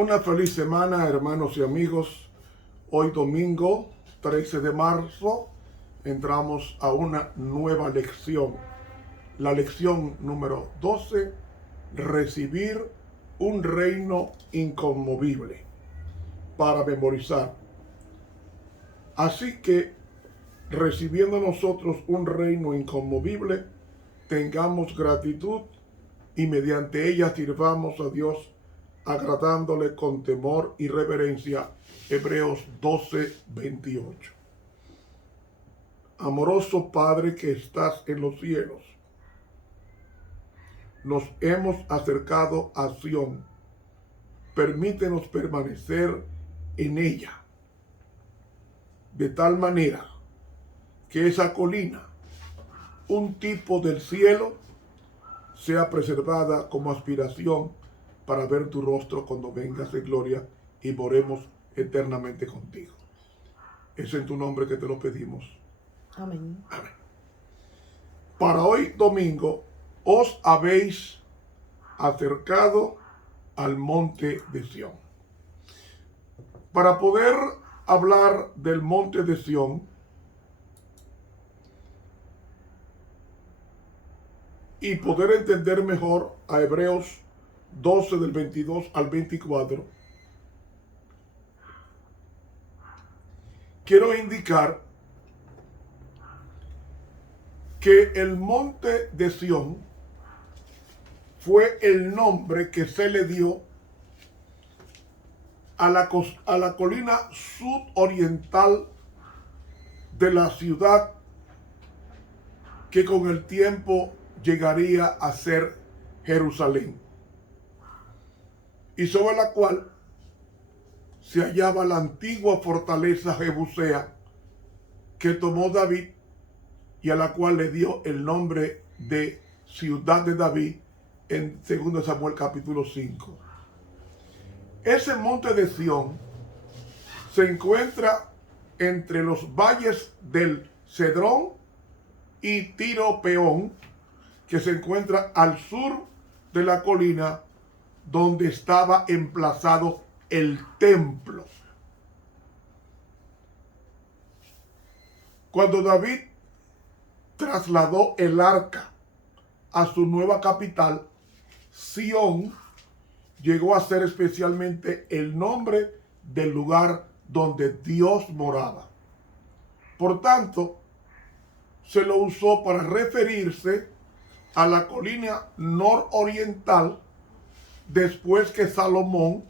Una feliz semana, hermanos y amigos. Hoy domingo 13 de marzo entramos a una nueva lección. La lección número 12, recibir un reino inconmovible, para memorizar. Así que, recibiendo nosotros un reino inconmovible, tengamos gratitud y mediante ella sirvamos a Dios agradándole con temor y reverencia. Hebreos 12:28. Amoroso Padre que estás en los cielos, nos hemos acercado a Sión. Permítenos permanecer en ella, de tal manera que esa colina, un tipo del cielo, sea preservada como aspiración para ver tu rostro cuando vengas de gloria y moremos eternamente contigo. Es en tu nombre que te lo pedimos. Amén. Amén. Para hoy domingo, os habéis acercado al monte de Sión. Para poder hablar del monte de Sión y poder entender mejor a Hebreos 12 del 22 al 24, quiero indicar que el monte de Sión fue el nombre que se le dio a la colina sudoriental de la ciudad que con el tiempo llegaría a ser Jerusalén, y sobre la cual se hallaba la antigua fortaleza jebusea que tomó David y a la cual le dio el nombre de Ciudad de David en 2 Samuel capítulo 5. Ese monte de Sión se encuentra entre los valles del Cedrón y Tiro Peón, que se encuentra al sur de la colina donde estaba emplazado el templo. Cuando David trasladó el arca a su nueva capital, Sión llegó a ser especialmente el nombre del lugar donde Dios moraba. Por tanto, se lo usó para referirse a la colina nororiental después que Salomón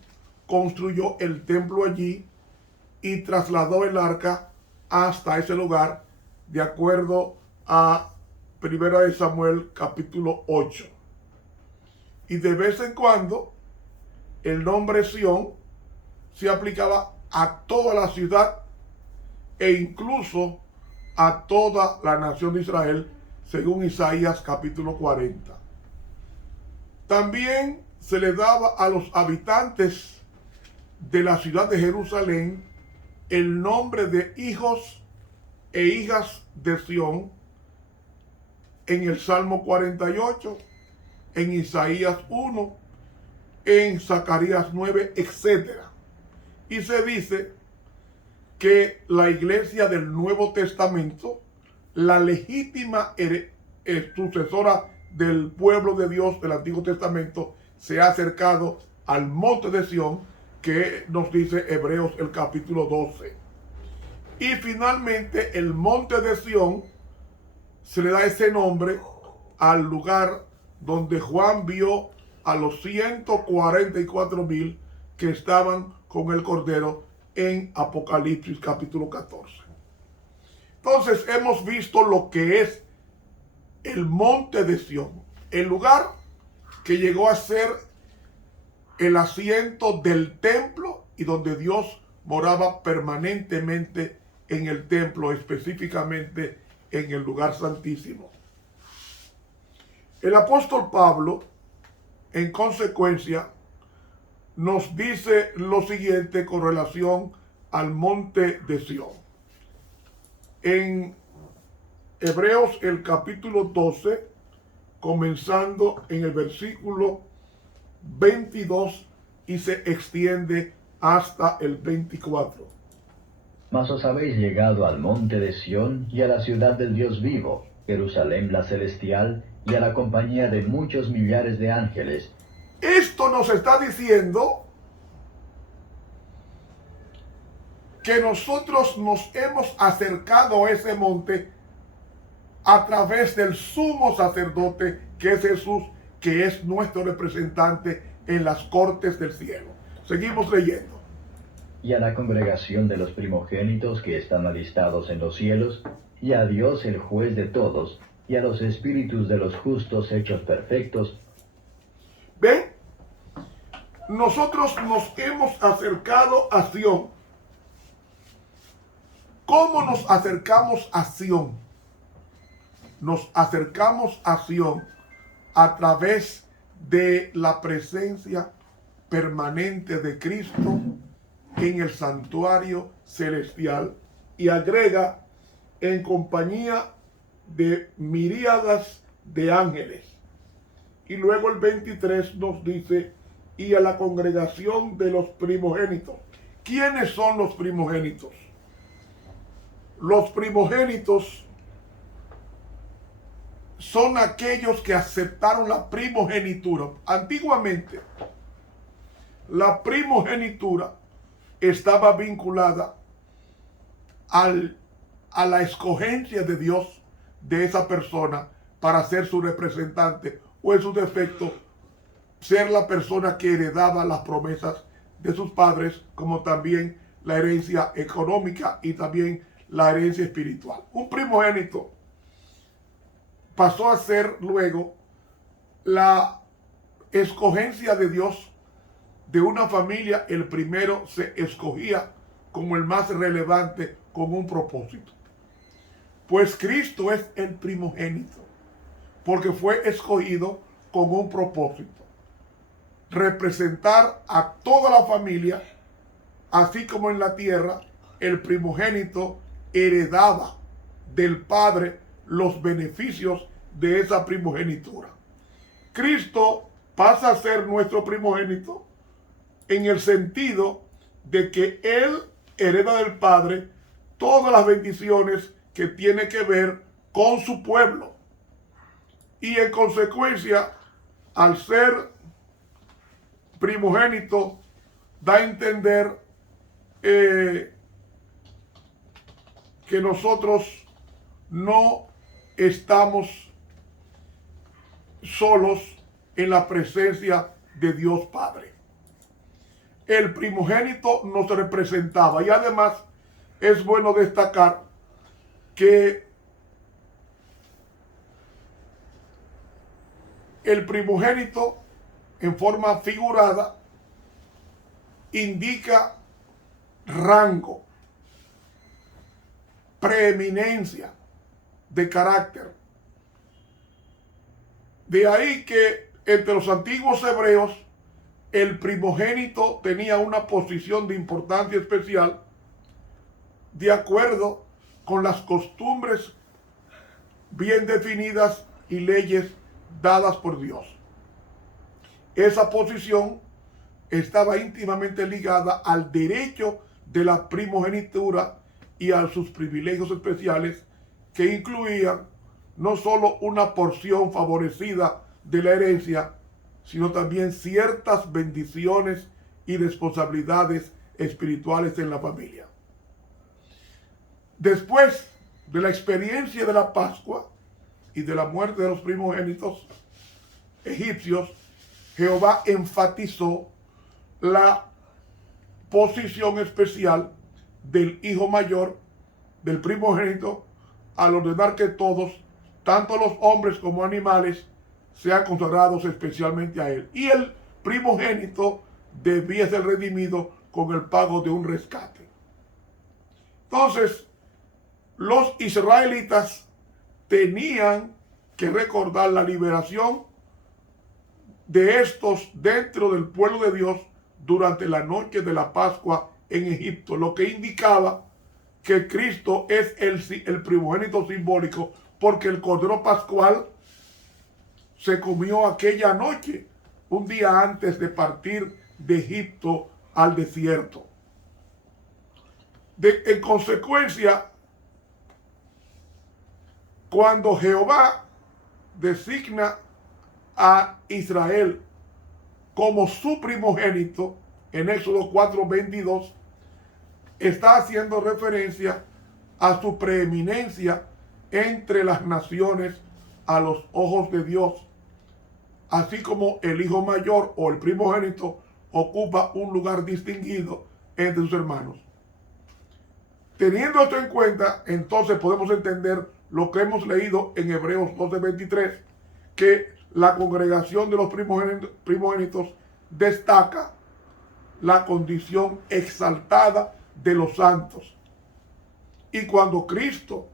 construyó el templo allí y trasladó el arca hasta ese lugar, de acuerdo a 1 Samuel capítulo 8. Y de vez en cuando el nombre Sión se aplicaba a toda la ciudad e incluso a toda la nación de Israel, según Isaías capítulo 40. También se le daba a los habitantes de la ciudad de Jerusalén el nombre de hijos e hijas de Sión en el Salmo 48, en Isaías 1, en Zacarías 9, etc. Y se dice que la iglesia del Nuevo Testamento, la legítima sucesora del pueblo de Dios del Antiguo Testamento, se ha acercado al monte de Sión, que nos dice Hebreos el capítulo 12. Y finalmente el monte de Sión se le da ese nombre al lugar donde Juan vio a los 144,000 que estaban con el Cordero en Apocalipsis capítulo 14. Entonces hemos visto lo que es el monte de Sión, el lugar que llegó a ser el asiento del templo y donde Dios moraba permanentemente en el templo, específicamente en el lugar santísimo. El apóstol Pablo, en consecuencia, nos dice lo siguiente con relación al monte de Sión. En Hebreos el capítulo 12, comenzando en el versículo 22 y se extiende hasta el 24. Mas os habéis llegado al monte de Sión y a la ciudad del Dios vivo, Jerusalén la celestial, y a la compañía de muchos millares de ángeles. Esto nos está diciendo que nosotros nos hemos acercado a ese monte a través del sumo sacerdote, que es Jesús, que es nuestro representante en las cortes del cielo. Seguimos leyendo. Y a la congregación de los primogénitos que están alistados en los cielos, y a Dios el juez de todos, y a los espíritus de los justos hechos perfectos. ¿Ven? Nosotros nos hemos acercado a Sión. ¿Cómo nos acercamos a Sión? Nos acercamos a Sión a través de la presencia permanente de Cristo en el santuario celestial, y agrega en compañía de miríadas de ángeles. Y luego el 23 nos dice, y a la congregación de los primogénitos. ¿Quiénes son los primogénitos? Los primogénitos son aquellos que aceptaron la primogenitura. Antiguamente, la primogenitura estaba vinculada a la escogencia de Dios de esa persona para ser su representante, o en su defecto, ser la persona que heredaba las promesas de sus padres, como también la herencia económica y también la herencia espiritual. Un primogénito pasó a ser luego la escogencia de Dios de una familia. El primero se escogía como el más relevante con un propósito. Pues Cristo es el primogénito, porque fue escogido con un propósito: representar a toda la familia. Así como en la tierra, el primogénito heredaba del Padre los beneficios de esa primogenitura. Cristo pasa a ser nuestro primogénito en el sentido de que Él hereda del Padre todas las bendiciones que tiene que ver con su pueblo. Y en consecuencia, al ser primogénito, da a entender que nosotros no estamos solos en la presencia de Dios Padre. El primogénito nos representaba, y además es bueno destacar que el primogénito, en forma figurada, indica rango, preeminencia de carácter. De ahí que entre los antiguos hebreos el primogénito tenía una posición de importancia especial de acuerdo con las costumbres bien definidas y leyes dadas por Dios. Esa posición estaba íntimamente ligada al derecho de la primogenitura y a sus privilegios especiales, que incluían no solo una porción favorecida de la herencia, sino también ciertas bendiciones y responsabilidades espirituales en la familia. Después de la experiencia de la Pascua y de la muerte de los primogénitos egipcios, Jehová enfatizó la posición especial del hijo mayor, del primogénito, al ordenar que todos, tanto los hombres como animales, sean consagrados especialmente a él. Y el primogénito debía ser redimido con el pago de un rescate. Entonces, los israelitas tenían que recordar la liberación de estos dentro del pueblo de Dios durante la noche de la Pascua en Egipto, lo que indicaba que Cristo es el primogénito simbólico, porque el cordero pascual se comió aquella noche, un día antes de partir de Egipto al desierto. En consecuencia, cuando Jehová designa a Israel como su primogénito en Éxodo 4:22, está haciendo referencia a su preeminencia entre las naciones a los ojos de Dios, así como el hijo mayor o el primogénito ocupa un lugar distinguido entre sus hermanos. Teniendo esto en cuenta, entonces podemos entender lo que hemos leído en Hebreos 12:23, que la congregación de los primogénitos destaca la condición exaltada de los santos. Y cuando Cristo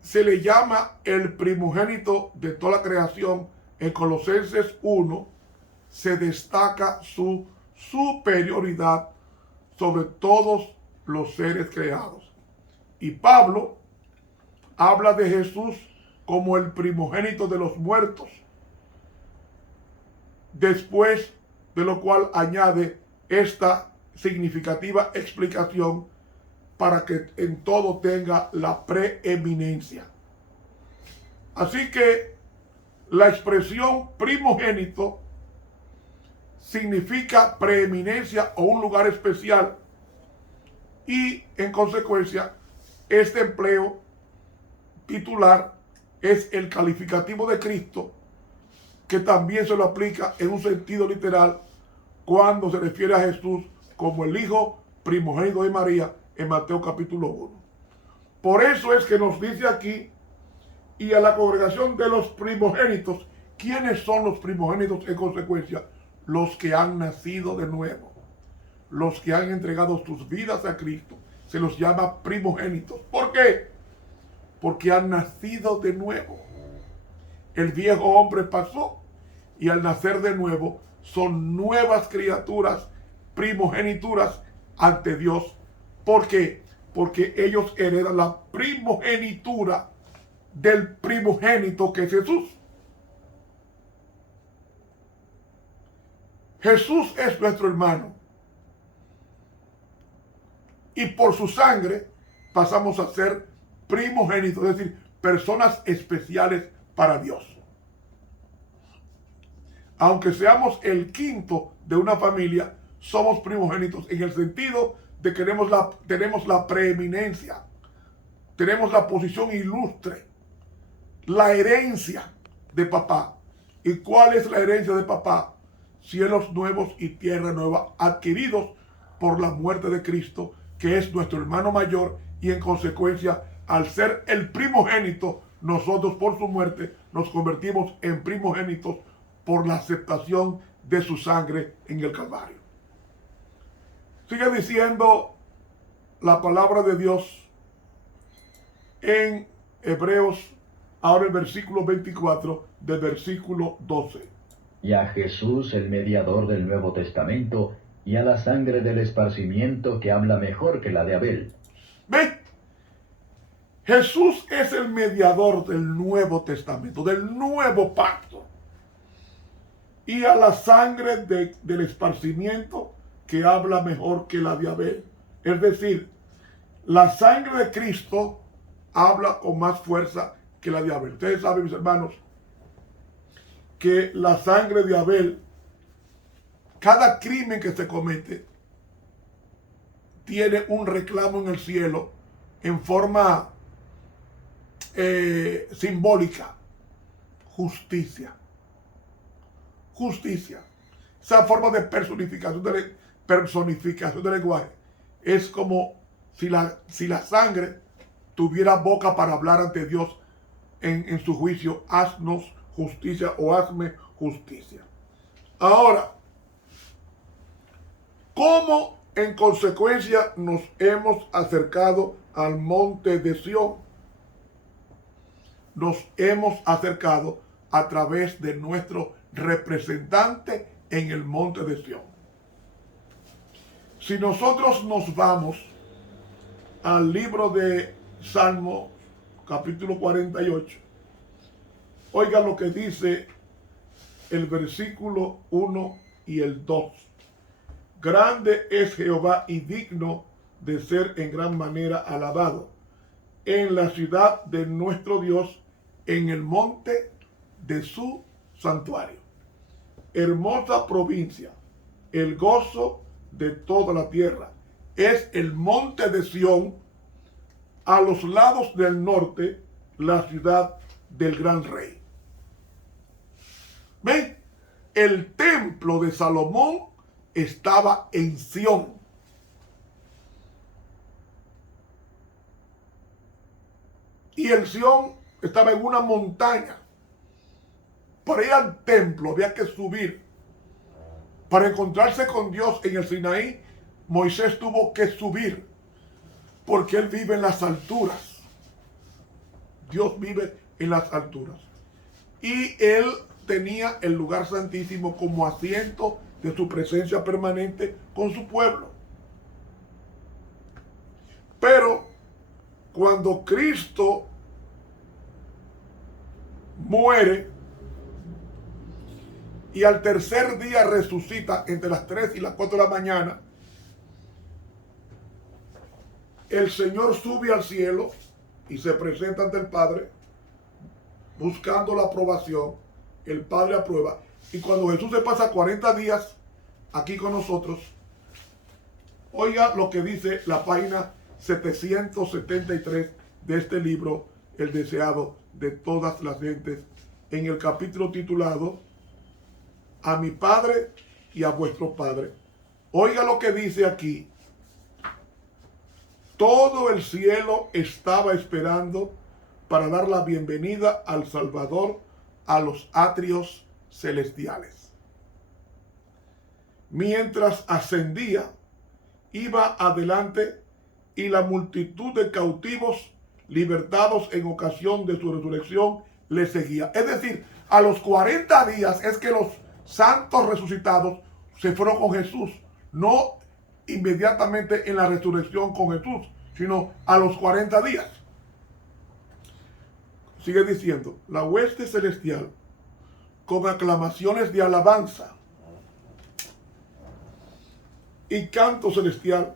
se le llama el primogénito de toda la creación, en Colosenses 1, se destaca su superioridad sobre todos los seres creados. Y Pablo habla de Jesús como el primogénito de los muertos, después de lo cual añade esta significativa explicación para que en todo tenga la preeminencia. Así que la expresión primogénito significa preeminencia o un lugar especial, y en consecuencia este empleo titular es el calificativo de Cristo, que también se lo aplica en un sentido literal cuando se refiere a Jesús como el hijo primogénito de María en Mateo capítulo 1. Por eso es que nos dice aquí: y a la congregación de los primogénitos. ¿Quiénes son los primogénitos en consecuencia? Los que han nacido de nuevo, los que han entregado sus vidas a Cristo. Se los llama primogénitos. ¿Por qué? Porque han nacido de nuevo. El viejo hombre pasó y al nacer de nuevo son nuevas criaturas, primogenituras ante Dios. ¿Por qué? Porque ellos heredan la primogenitura del primogénito, que es Jesús. Jesús es nuestro hermano, y por su sangre pasamos a ser primogénitos, es decir, personas especiales para Dios. Aunque seamos el quinto de una familia, somos primogénitos en el sentido de que tenemos la preeminencia, tenemos la posición ilustre, la herencia de papá. ¿Y cuál es la herencia de papá? Cielos nuevos y tierra nueva, adquiridos por la muerte de Cristo, que es nuestro hermano mayor, y en consecuencia, al ser el primogénito, nosotros por su muerte nos convertimos en primogénitos por la aceptación de su sangre en el Calvario. Sigue diciendo la palabra de Dios en Hebreos, ahora el versículo 24 del versículo 12. Y a Jesús, el mediador del Nuevo Testamento, y a la sangre del esparcimiento, que habla mejor que la de Abel. ¿Ve? Jesús es el mediador del Nuevo Testamento, del nuevo pacto. Y a la sangre del esparcimiento, que habla mejor que la de Abel. Es decir, la sangre de Cristo habla con más fuerza que la de Abel. Ustedes saben, mis hermanos, que la sangre de Abel, cada crimen que se comete, tiene un reclamo en el cielo en forma simbólica: justicia. Justicia. Esa forma de personificación del lenguaje es como si la sangre tuviera boca para hablar ante Dios en su juicio: haznos justicia o hazme justicia. Ahora, ¿cómo en consecuencia nos hemos acercado al monte de Sión? Nos hemos acercado a través de nuestro representante en el monte de Sión. Si nosotros nos vamos al libro de Salmo, capítulo 48, oiga lo que dice el versículo 1 y el 2. Grande es Jehová y digno de ser en gran manera alabado en la ciudad de nuestro Dios, en el monte de su santuario. Hermosa provincia, el gozo de toda la tierra. Es el monte de Sión, a los lados del norte, la ciudad del gran rey. ¿Ven? El templo de Salomón estaba en Sión. Y el Sión estaba en una montaña. Para ir al templo había que subir. Para encontrarse con Dios en el Sinaí, Moisés tuvo que subir, porque él vive en las alturas. Dios vive en las alturas. Y él tenía el lugar santísimo como asiento de su presencia permanente con su pueblo. Pero cuando Cristo muere y al tercer día resucita entre las 3 y las 4 de la mañana, el Señor sube al cielo y se presenta ante el Padre buscando la aprobación. El Padre aprueba. Y cuando Jesús se pasa 40 días aquí con nosotros, oiga lo que dice la página 773 de este libro, El deseado de todas las gentes, en el capítulo titulado A mi Padre y a vuestro Padre. Oiga lo que dice aquí. Todo el cielo estaba esperando para dar la bienvenida al Salvador a los atrios celestiales. Mientras ascendía, iba adelante y la multitud de cautivos libertados en ocasión de su resurrección le seguía. Es decir, a los 40 días es que los santos resucitados se fueron con Jesús, no inmediatamente en la resurrección con Jesús, sino a los 40 días. Sigue diciendo, la hueste celestial, con aclamaciones de alabanza y canto celestial,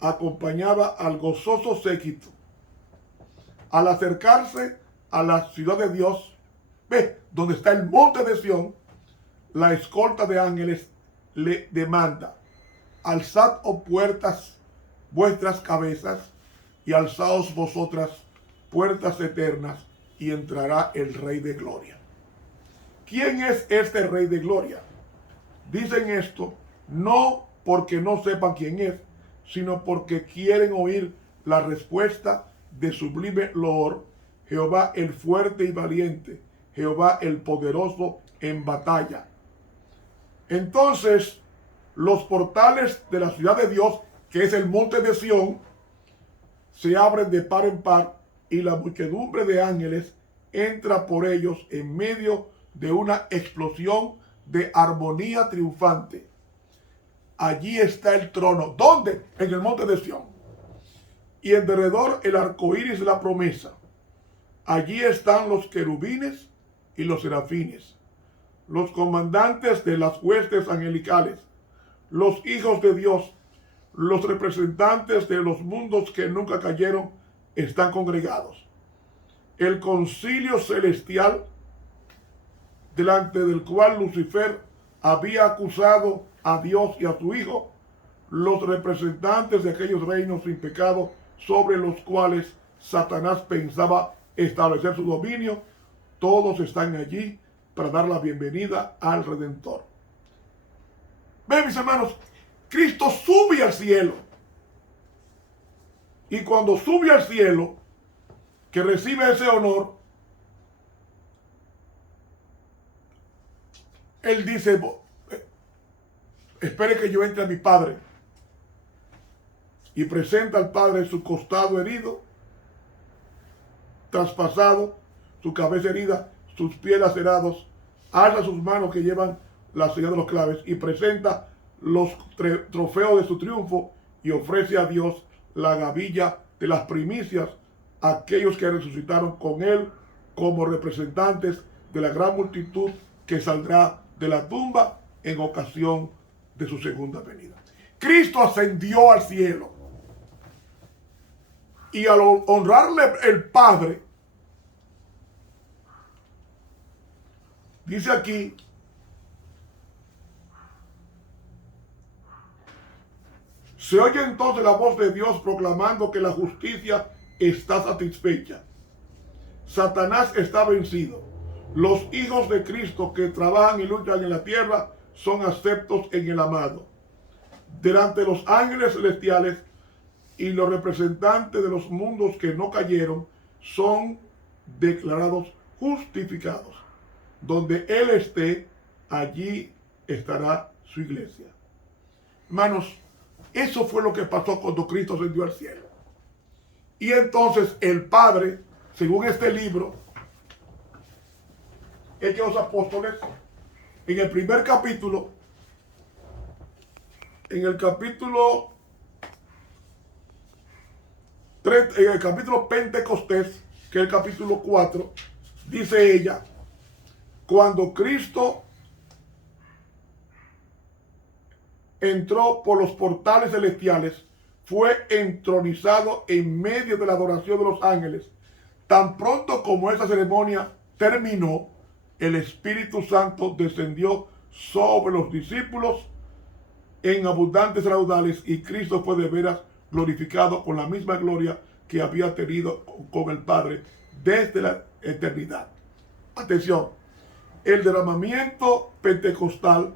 acompañaba al gozoso séquito. Al acercarse a la ciudad de Dios, ve, donde está el monte de Sión, la escolta de ángeles le demanda, alzad, oh puertas, vuestras cabezas, y alzaos vosotras, puertas eternas, y entrará el Rey de Gloria. ¿Quién es este Rey de Gloria? Dicen esto no porque no sepan quién es, sino porque quieren oír la respuesta de sublime loor: Jehová el fuerte y valiente, Jehová el poderoso en batalla. Entonces, los portales de la ciudad de Dios, que es el monte de Sión, se abren de par en par y la muchedumbre de ángeles entra por ellos en medio de una explosión de armonía triunfante. Allí está el trono. ¿Dónde? En el monte de Sión. Y en derredor el arco iris de la promesa. Allí están los querubines y los serafines, los comandantes de las huestes angelicales, los hijos de Dios, los representantes de los mundos que nunca cayeron, están congregados. El concilio celestial, delante del cual Lucifer había acusado a Dios y a su Hijo, los representantes de aquellos reinos sin pecado sobre los cuales Satanás pensaba establecer su dominio, todos están allí para dar la bienvenida al Redentor. Ven, mis hermanos, Cristo sube al cielo. Y cuando sube al cielo, que recibe ese honor, Él dice, espere que yo entre a mi Padre. Y presenta al Padre su costado herido, traspasado, su cabeza herida, sus pies lacerados, alza sus manos que llevan la señal de los claves y presenta los trofeos de su triunfo y ofrece a Dios la gavilla de las primicias a aquellos que resucitaron con él como representantes de la gran multitud que saldrá de la tumba en ocasión de su segunda venida. Cristo ascendió al cielo. Y al honrarle el Padre, dice aquí, se oye entonces la voz de Dios proclamando que la justicia está satisfecha. Satanás está vencido. Los hijos de Cristo que trabajan y luchan en la tierra son aceptos en el amado. Delante de los ángeles celestiales y los representantes de los mundos que no cayeron son declarados justificados. Donde Él esté, allí estará su iglesia. Hermanos, eso fue lo que pasó cuando Cristo ascendió al cielo. Y entonces el Padre, según este libro, Hechos de los Apóstoles, en el primer capítulo, en el capítulo 3, en el capítulo Pentecostés, que es el capítulo 4, dice ella, cuando Cristo entró por los portales celestiales, fue entronizado en medio de la adoración de los ángeles. Tan pronto como esa ceremonia terminó, el Espíritu Santo descendió sobre los discípulos en abundantes raudales y Cristo fue de veras glorificado con la misma gloria que había tenido con el Padre desde la eternidad. Atención, el derramamiento pentecostal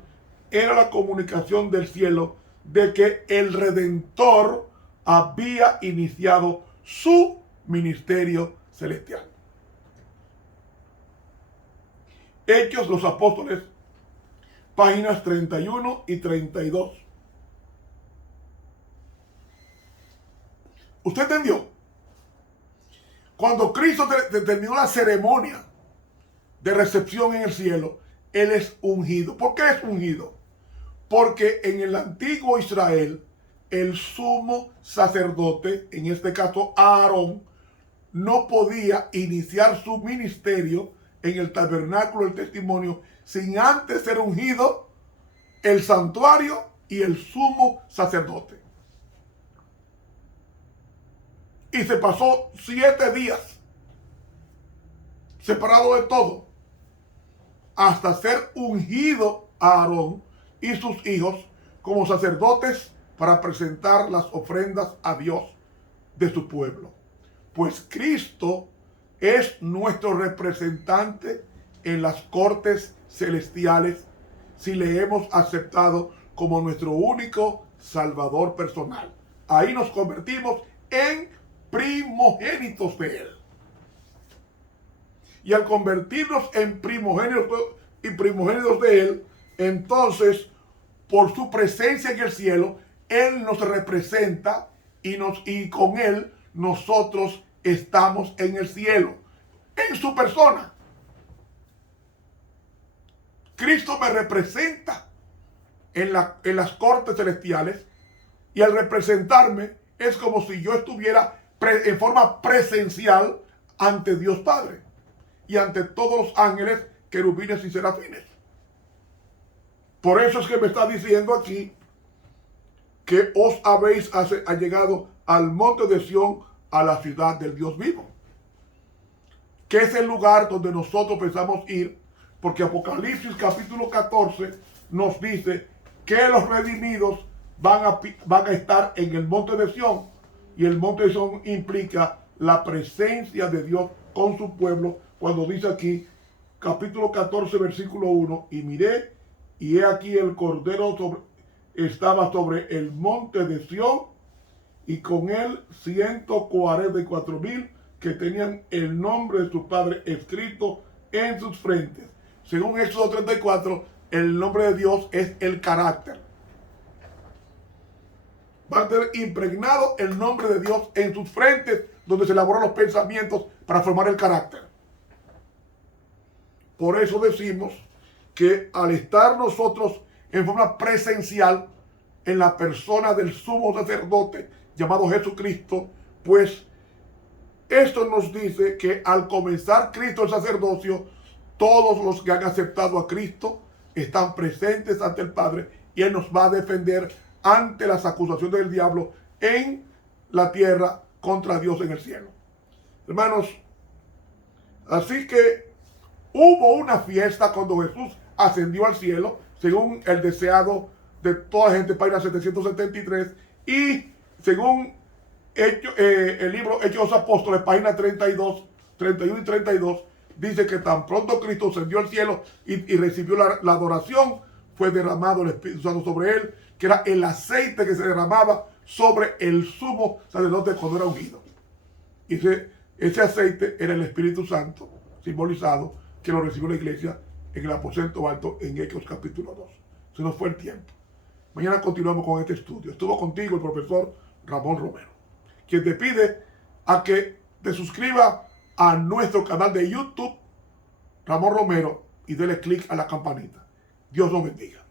era la comunicación del cielo de que el Redentor había iniciado su ministerio celestial. Hechos de los Apóstoles, páginas 31 y 32. ¿Usted entendió? Cuando Cristo terminó la ceremonia de recepción en el cielo, Él es ungido. ¿Por qué es ungido? Porque en el antiguo Israel, el sumo sacerdote, en este caso Aarón, no podía iniciar su ministerio en el tabernáculo del testimonio sin antes ser ungido el santuario y el sumo sacerdote. Y se pasó 7 días separado de todo hasta ser ungido a Aarón y sus hijos como sacerdotes para presentar las ofrendas a Dios de su pueblo. Pues Cristo es nuestro representante en las cortes celestiales si le hemos aceptado como nuestro único Salvador personal. Ahí nos convertimos en primogénitos de Él. Y al convertirnos en primogénitos de Él, entonces, por su presencia en el cielo, Él nos representa y con Él nosotros estamos en el cielo, en su persona. Cristo me representa en las cortes celestiales y al representarme es como si yo estuviera en forma presencial ante Dios Padre y ante todos los ángeles, querubines y serafines. Por eso es que me está diciendo aquí que os habéis allegado al monte de Sión, a la ciudad del Dios vivo, que es el lugar donde nosotros pensamos ir, porque Apocalipsis capítulo 14 nos dice que los redimidos van a estar en el monte de Sión, y el monte de Sión implica la presencia de Dios con su pueblo, cuando dice aquí, capítulo 14, versículo 1, y miré, y he aquí el Cordero estaba sobre el monte de Sión, y con él 144,000 que tenían el nombre de su Padre escrito en sus frentes. Según Éxodo 34, el nombre de Dios es el carácter. Va a tener impregnado el nombre de Dios en sus frentes, donde se elaboran los pensamientos para formar el carácter. Por eso decimos que al estar nosotros en forma presencial en la persona del sumo sacerdote llamado Jesucristo, pues esto nos dice que al comenzar Cristo el sacerdocio, Todos los que han aceptado a Cristo están presentes ante el Padre y Él nos va a defender ante las acusaciones del diablo en la tierra contra Dios en el cielo. Hermanos, así que hubo una fiesta cuando Jesús ascendió al cielo, según el deseado de toda la gente, página 773, y según el libro Hechos de los Apóstoles, página 32, 31 y 32, dice que tan pronto Cristo ascendió al cielo y recibió la adoración, fue derramado el Espíritu Santo sobre él, que era el aceite que se derramaba sobre el sumo sacerdote cuando era ungido. Y ese aceite era el Espíritu Santo, simbolizado, que lo recibió la iglesia en el aposento alto en Hechos capítulo 2. Se nos fue el tiempo. Mañana continuamos con este estudio. Estuvo contigo el profesor Ramón Romero, quien te pide a que te suscribas a nuestro canal de YouTube, Ramón Romero, y dele clic a la campanita. Dios los bendiga.